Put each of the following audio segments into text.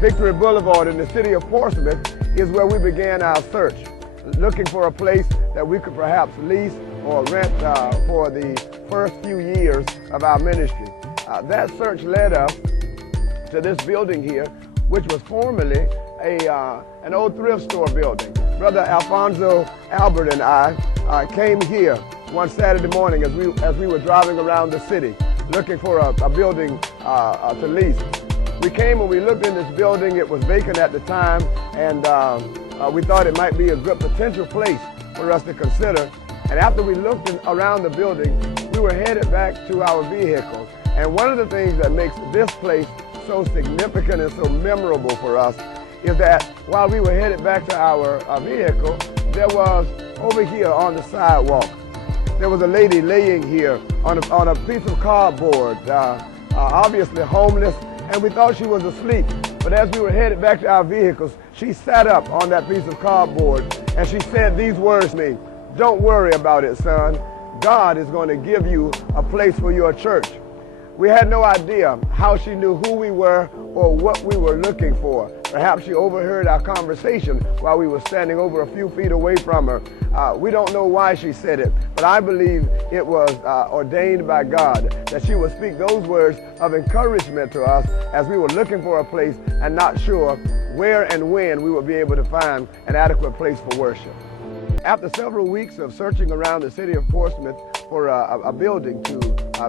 Victory Boulevard in the city of Portsmouth is where we began our search, looking for a place that we could perhaps lease or rent for the first few years of our ministry. That search led us to this building here, which was formerly an old thrift store building. Brother Alfonso Albert and I came here one Saturday morning as we were driving around the city looking for a building to lease. We came and we looked in this building. It was vacant at the time, and we thought it might be a good potential place for us to consider. And after we looked around the building, we were headed back to our vehicle. And one of the things that makes this place so significant and so memorable for us is that while we were headed back to our vehicle, there was over here on the sidewalk, there was a lady laying here on a piece of cardboard, obviously homeless, and we thought she was asleep. But as we were headed back to our vehicles, she sat up on that piece of cardboard and she said these words to me: "Don't worry about it, son. God is going to give you a place for your church." We had no idea how she knew who we were or what we were looking for. Perhaps she overheard our conversation while we were standing over a few feet away from her. We don't know why she said it, but I believe it was ordained by God that she would speak those words of encouragement to us as we were looking for a place and not sure where and when we would be able to find an adequate place for worship. After several weeks of searching around the city of Portsmouth for a building to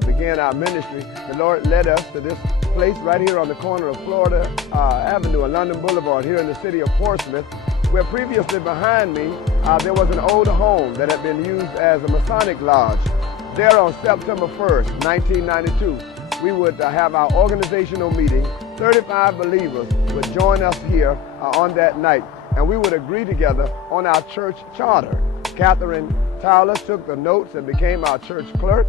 begin our ministry, the Lord led us to this place right here on the corner of Florida Avenue and London Boulevard here in the city of Portsmouth, where previously behind me there was an old home that had been used as a Masonic lodge. There on September 1st, 1992, we would have our organizational meeting. 35 believers would join us here on that night, and we would agree together on our church charter. Catherine Tyler took the notes and became our church clerk,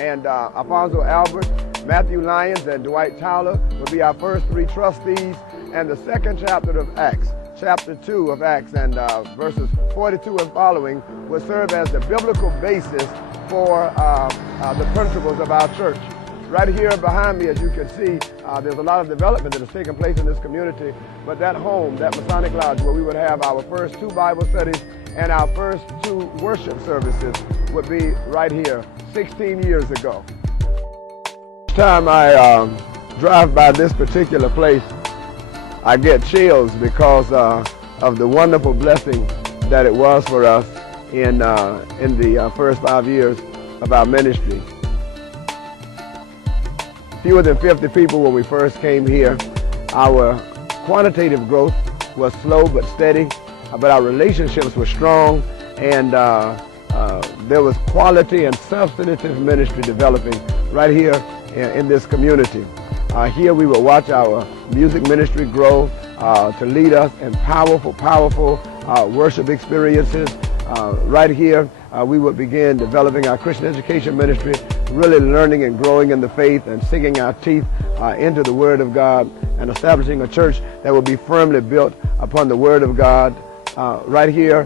and Alfonso Albert, Matthew Lyons, and Dwight Tyler would be our first three trustees, and the second chapter of Acts, chapter 2 of Acts, and verses 42 and following would serve as the biblical basis for the principles of our church. Right here behind me, as you can see, there's a lot of development that has taken place in this community, but that home, that Masonic lodge where we would have our first 2 Bible studies and our first 2 worship services would be right here 16 years ago. Each time I drive by this particular place, I get chills because of the wonderful blessing that it was for us in the first 5 years of our ministry. Fewer than 50 people when we first came here. Our quantitative growth was slow but steady, but our relationships were strong, and there was quality and substantive ministry developing right here in this community. Here we would watch our music ministry grow to lead us in powerful worship experiences. Right here we would begin developing our Christian education ministry, really learning and growing in the faith and sinking our teeth into the Word of God and establishing a church that would be firmly built upon the Word of God. Right here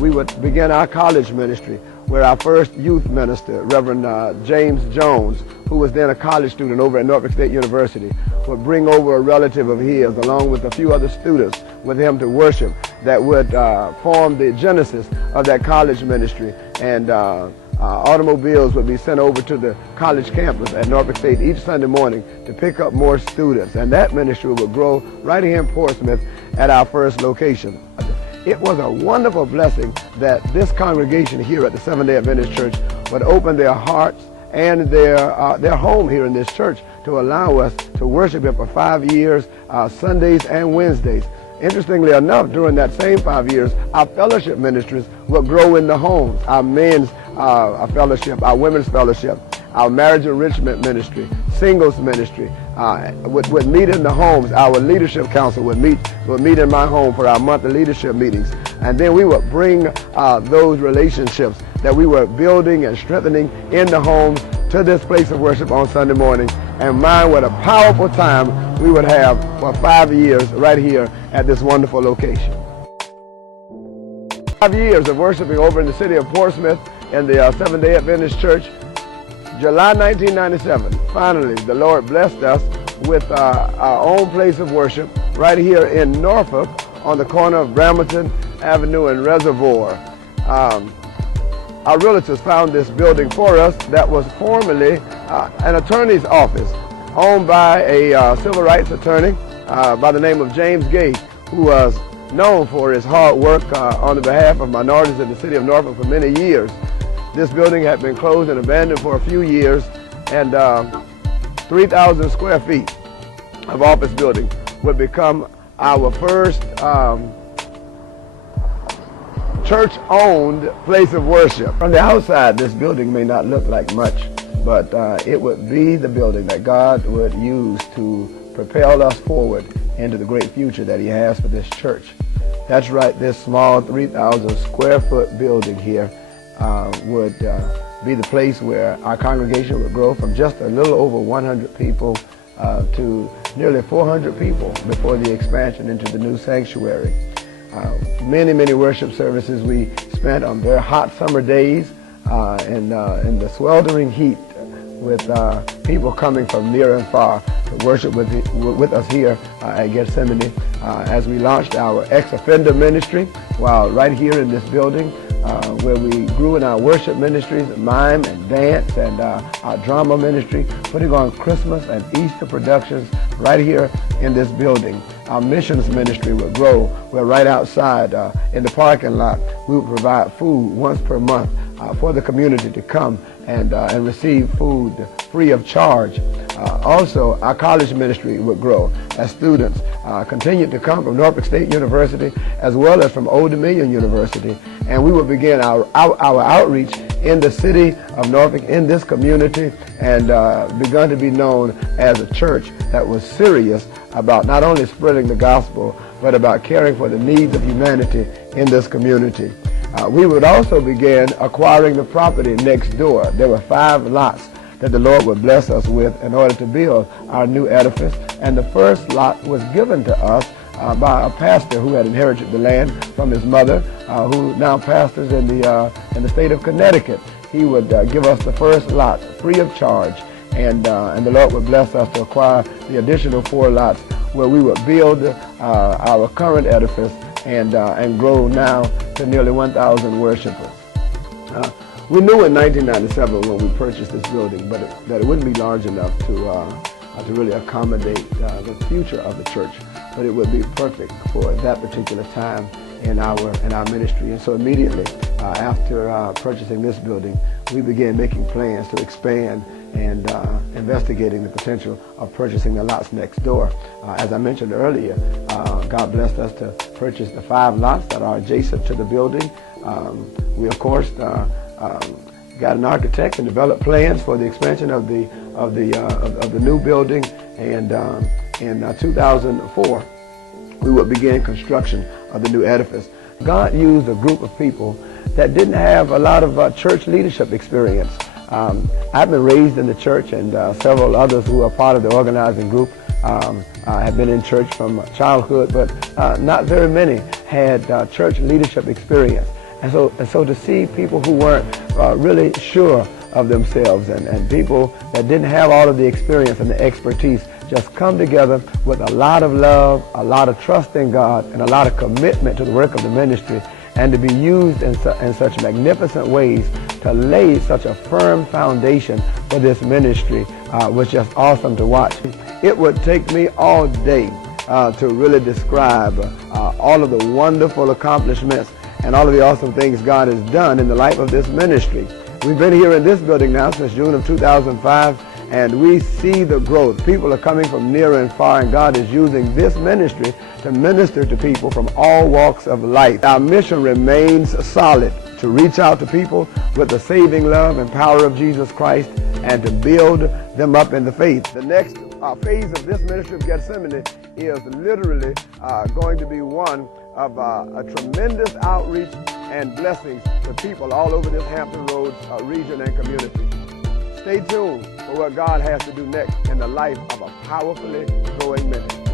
we would begin our college ministry, where our first youth minister, Reverend James Jones, who was then a college student over at Norfolk State University, would bring over a relative of his along with a few other students with him to worship that would form the genesis of that college ministry. And automobiles would be sent over to the college campus at Norfolk State each Sunday morning to pick up more students. And that ministry would grow right here in Portsmouth at our first location. It was a wonderful blessing that this congregation here at the Seventh-day Adventist Church would open their hearts and their home here in this church to allow us to worship here for 5 years, Sundays and Wednesdays. Interestingly enough, during that same 5 years, our fellowship ministries will grow in the homes. Our men's fellowship, our women's fellowship, our marriage enrichment ministry, singles ministry would meet in the homes. Our leadership council would meet in my home for our monthly leadership meetings. And then we would bring those relationships that we were building and strengthening in the homes to this place of worship on Sunday morning. And my, what a powerful time we would have for 5 years right here at this wonderful location. 5 years of worshiping over in the city of Portsmouth in the Seventh-day Adventist Church. July 1997, finally, the Lord blessed us with our own place of worship right here in Norfolk on the corner of Brambleton Avenue and Reservoir. Our realtors found this building for us that was formerly an attorney's office owned by a civil rights attorney by the name of James Gay, who was known for his hard work on the behalf of minorities in the city of Norfolk for many years. This building had been closed and abandoned for a few years, and 3,000 square feet of office building would become our first church-owned place of worship. From the outside, this building may not look like much, but it would be the building that God would use to propel us forward into the great future that He has for this church. That's right, this small 3,000 square foot building here would be the place where our congregation would grow from just a little over 100 people to nearly 400 people before the expansion into the new sanctuary. Many worship services we spent on very hot summer days in the sweltering heat, with people coming from near and far to worship with us here at Gethsemane as we launched our ex-offender ministry while right here in this building, where we grew in our worship ministries, mime and dance, and our drama ministry, putting on Christmas and Easter productions right here in this building. Our missions ministry would grow, where right outside in the parking lot we would provide food once per month for the community to come and receive food free of charge. Also, our college ministry would grow as students continued to come from Norfolk State University as well as from Old Dominion University, and we would begin our outreach in the city of Norfolk, in this community, and begun to be known as a church that was serious about not only spreading the gospel, but about caring for the needs of humanity in this community. We would also begin acquiring the property next door. There were 5 lots that the Lord would bless us with in order to build our new edifice. And the first lot was given to us by a pastor who had inherited the land from his mother, who now pastors in the state of Connecticut. He would give us the first lot free of charge, and the Lord would bless us to acquire the additional 4 lots where we would build our current edifice and grow now to nearly 1,000 worshipers. We knew in 1997 when we purchased this building, but that it wouldn't be large enough to really accommodate the future of the church, but it would be perfect for that particular time in our ministry. And so immediately after purchasing this building, we began making plans to expand and investigating the potential of purchasing the lots next door. As I mentioned earlier, God blessed us to purchase the 5 lots that are adjacent to the building. We of course got an architect and developed plans for the expansion of the new building, and in 2004 we would begin construction of the new edifice. God used a group of people that didn't have a lot of church leadership experience. I've been raised in the church, and several others who are part of the organizing group have been in church from childhood, but not very many had church leadership experience. And so to see people who weren't really sure of themselves and people that didn't have all of the experience and the expertise just come together with a lot of love, a lot of trust in God, and a lot of commitment to the work of the ministry, and to be used in such magnificent ways to lay such a firm foundation for this ministry was just awesome to watch. It would take me all day to really describe all of the wonderful accomplishments and all of the awesome things God has done in the life of this ministry. We've been here in this building now since June of 2005, and we see the growth. People are coming from near and far, and God is using this ministry to minister to people from all walks of life. Our mission remains solid: to reach out to people with the saving love and power of Jesus Christ, and to build them up in the faith. The next phase of this ministry of Gethsemane is literally going to be one of a tremendous outreach and blessings to people all over this Hampton Roads region and community. Stay tuned for what God has to do next in the life of a powerfully growing ministry.